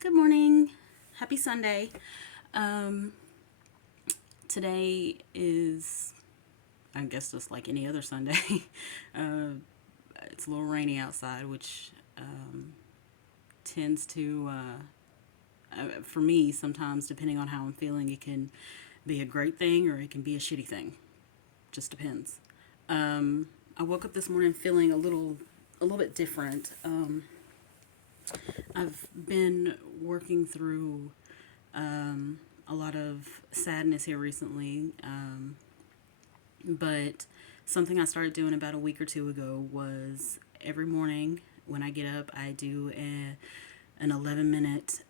Good morning. Happy Sunday. Um, Today is, I guess, just like any other Sunday. uh, it's a little rainy outside, which tends to, for me, sometimes, depending on how I'm feeling, it can be a great thing or it can be a shitty thing. Just depends. I woke up this morning feeling a little bit different. I've been working through a lot of sadness here recently. But something I started doing about a week or two ago was every morning when I get up, I do an 11-minute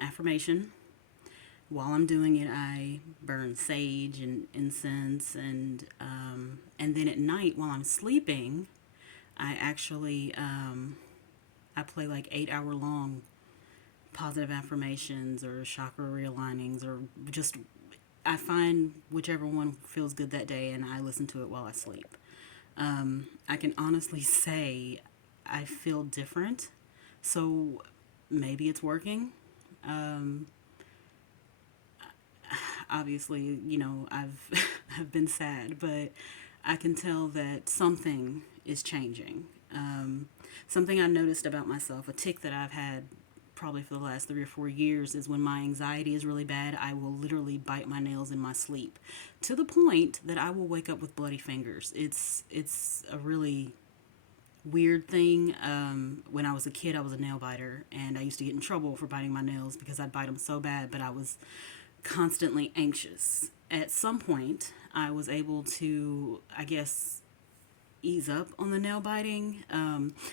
affirmation. While I'm doing it, I burn sage and incense, and then at night while I'm sleeping, I actually I play like 8 hour long positive affirmations or chakra realignings or just I find whichever one feels good that day and I listen to it while I sleep. I can honestly say I feel different. So maybe it's working. Um, Obviously, I've I've been sad, but I can tell that something is changing. Something I noticed about myself, a tick that I've had probably for the last 3 or 4 years, is when my anxiety is really bad, I will literally bite my nails in my sleep to the point that I will wake up with bloody fingers. It's a really weird thing. When I was a kid, I was a nail biter, and I used to get in trouble for biting my nails because I'd bite them so bad, but I was constantly anxious. At some point, I was able to, I guess, ease up on the nail biting,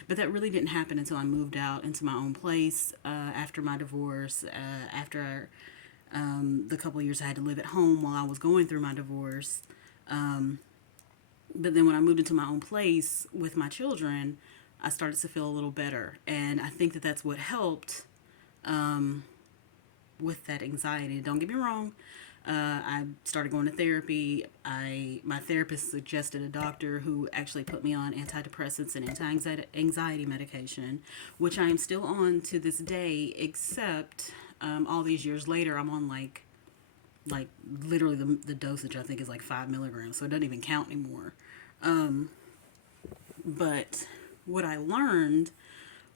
but that really didn't happen until I moved out into my own place after my divorce, after the couple of years I had to live at home while I was going through my divorce. But then when I moved into my own place with my children, I started to feel a little better. And I think that that's what helped with that anxiety. Don't get me wrong. I started going to therapy. My therapist suggested a doctor who actually put me on antidepressants and anti-anxiety medication, which I am still on to this day. Except all these years later, I'm on like literally the dosage I think is like 5 milligrams, so it doesn't even count anymore. But what I learned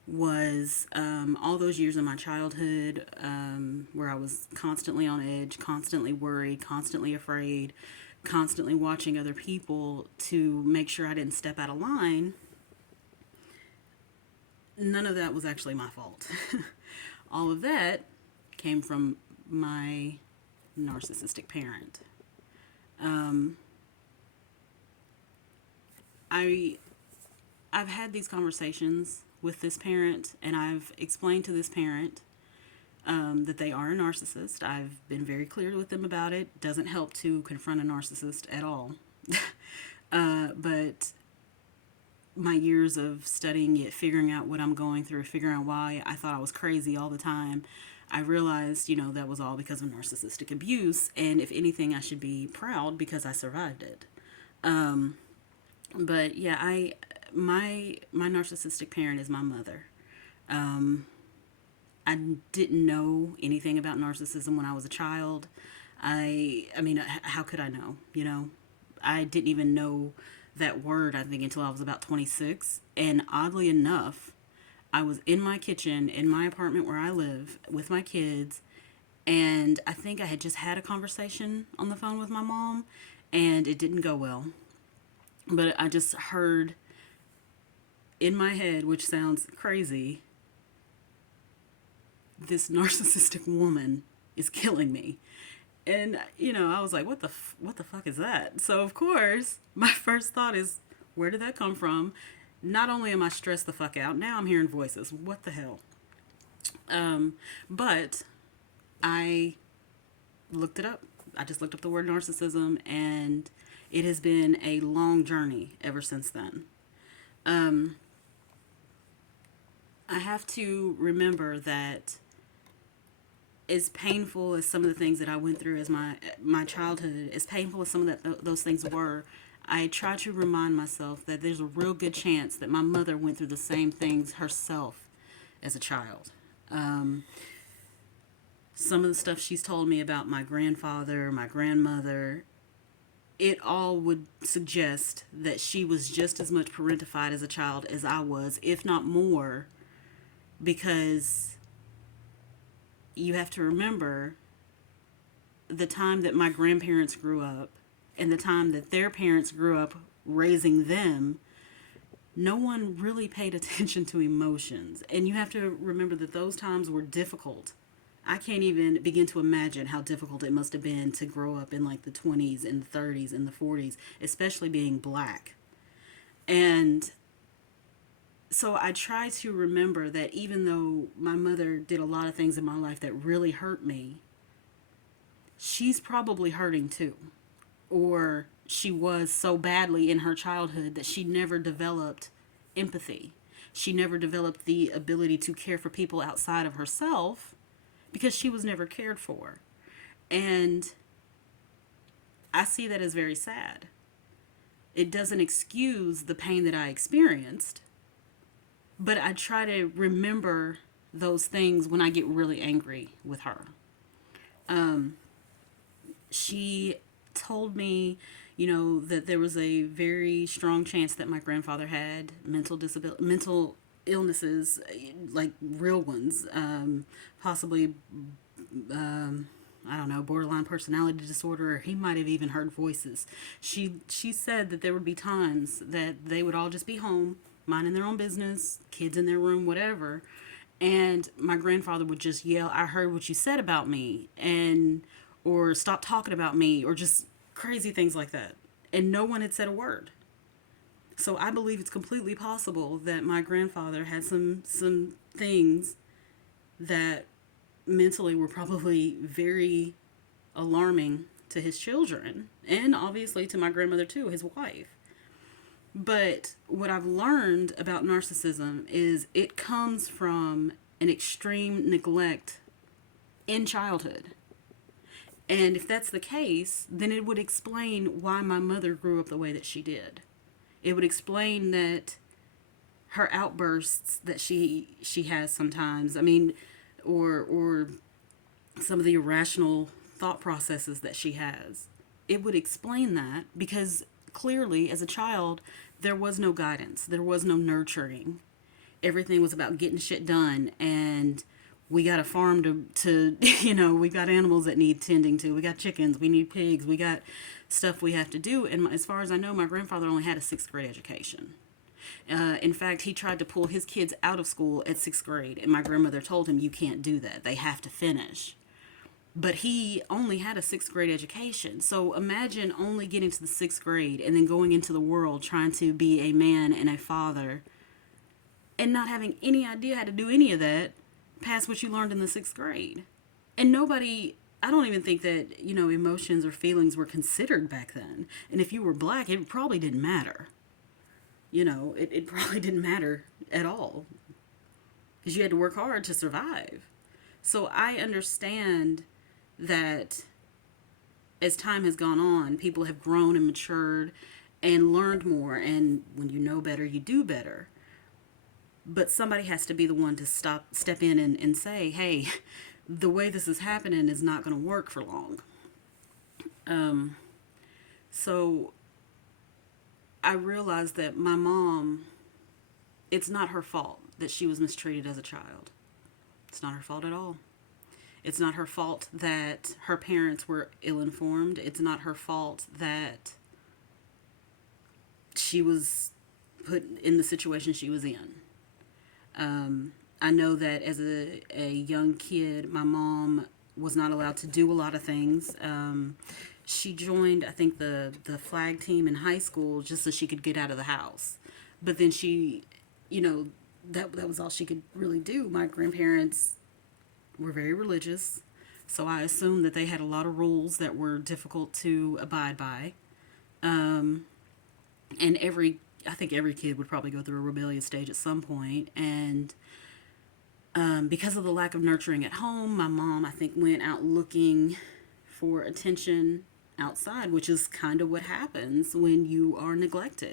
was all those years in my childhood where I was constantly on edge, constantly worried, constantly afraid, constantly watching other people to make sure I didn't step out of line. None of that was actually my fault. All of that came from my narcissistic parent. Um, I I've had these conversations with this parent, and I've explained to this parent that they are a narcissist. I've been very clear with them about it. Doesn't help to confront a narcissist at all. But my years of studying it, figuring out what I'm going through, figuring out why I thought I was crazy all the time, I realized, that was all because of narcissistic abuse. And if anything, I should be proud because I survived it. But yeah, my narcissistic parent is my mother. Um, I didn't know anything about narcissism when I was a child. I mean, how could I know? I didn't even know that word, I think, until I was about 26. And oddly enough, I was in my kitchen in my apartment where I live with my kids, and I think I had just had a conversation on the phone with my mom, and it didn't go well. But I just heard in my head, which sounds crazy, this narcissistic woman is killing me. And I was like, what the fuck is that? So of course, my first thought is, where did that come from? Not only am I stressed the fuck out, now I'm hearing voices. What the hell? But I looked it up. I just looked up the word narcissism, and it has been a long journey ever since then. Um, I have to remember that as painful as some of the things that I went through as my childhood, as painful as some of those things were, I try to remind myself that there's a real good chance that my mother went through the same things herself as a child. Um, some of the stuff she's told me about my grandfather, my grandmother, it all would suggest that she was just as much parentified as a child as I was, if not more, because you have to remember the time that my grandparents grew up and the time that their parents grew up raising them. No one really paid attention to emotions. And you have to remember that those times were difficult. I can't even begin to imagine how difficult it must have been to grow up in like the 20s and the 30s and the 40s, especially being black. And so I try to remember that even though my mother did a lot of things in my life that really hurt me, she's probably hurting too. Or she was so badly in her childhood that she never developed empathy. She never developed the ability to care for people outside of herself because she was never cared for. And I see that as very sad. It doesn't excuse the pain that I experienced, but I try to remember those things when I get really angry with her. She told me, that there was a very strong chance that my grandfather had mental illnesses, like real ones, possibly, I don't know, borderline personality disorder, or he might have even heard voices. She said that there would be times that they would all just be home, minding their own business, kids in their room, whatever, and my grandfather would just yell, "I heard what you said about me," and or "Stop talking about me," or just crazy things like that. And no one had said a word. So I believe it's completely possible that my grandfather had some things that mentally were probably very alarming to his children, and obviously to my grandmother too, his wife. But what I've learned about narcissism is it comes from an extreme neglect in childhood. And if that's the case, then it would explain why my mother grew up the way that she did. It would explain that her outbursts that she has sometimes, or some of the irrational thought processes that she has. It would explain that because clearly as a child there was no guidance, there was no nurturing. Everything was about getting shit done, and we got a farm to we got animals that need tending to. We got chickens, we need pigs, we got stuff we have to do. And as far as I know, my grandfather only had a 6th grade education. In fact, he tried to pull his kids out of school at 6th grade, and my grandmother told him, "You can't do that. They have to finish." But he only had a 6th grade education. So imagine only getting to the 6th grade and then going into the world trying to be a man and a father and not having any idea how to do any of that past what you learned in the 6th grade. And I don't even think that, emotions or feelings were considered back then. And if you were black, it probably didn't matter. It probably didn't matter at all because you had to work hard to survive. So I understand that as time has gone on, people have grown and matured and learned more. And when you know better, you do better. But somebody has to be the one to step in and say, "Hey, the way this is happening is not going to work for long." So I realized that my mom, it's not her fault that she was mistreated as a child. It's not her fault at all. It's not her fault that her parents were ill-informed. It's not her fault that she was put in the situation she was in. I know that as a young kid, my mom was not allowed to do a lot of things. She joined, I think, the flag team in high school just so she could get out of the house. But then she, that was all she could really do. My grandparents were very religious, so I assumed that they had a lot of rules that were difficult to abide by. And I think every kid would probably go through a rebellious stage at some point. And because of the lack of nurturing at home, my mom, I think, went out looking for attention outside, which is kind of what happens when you are neglected.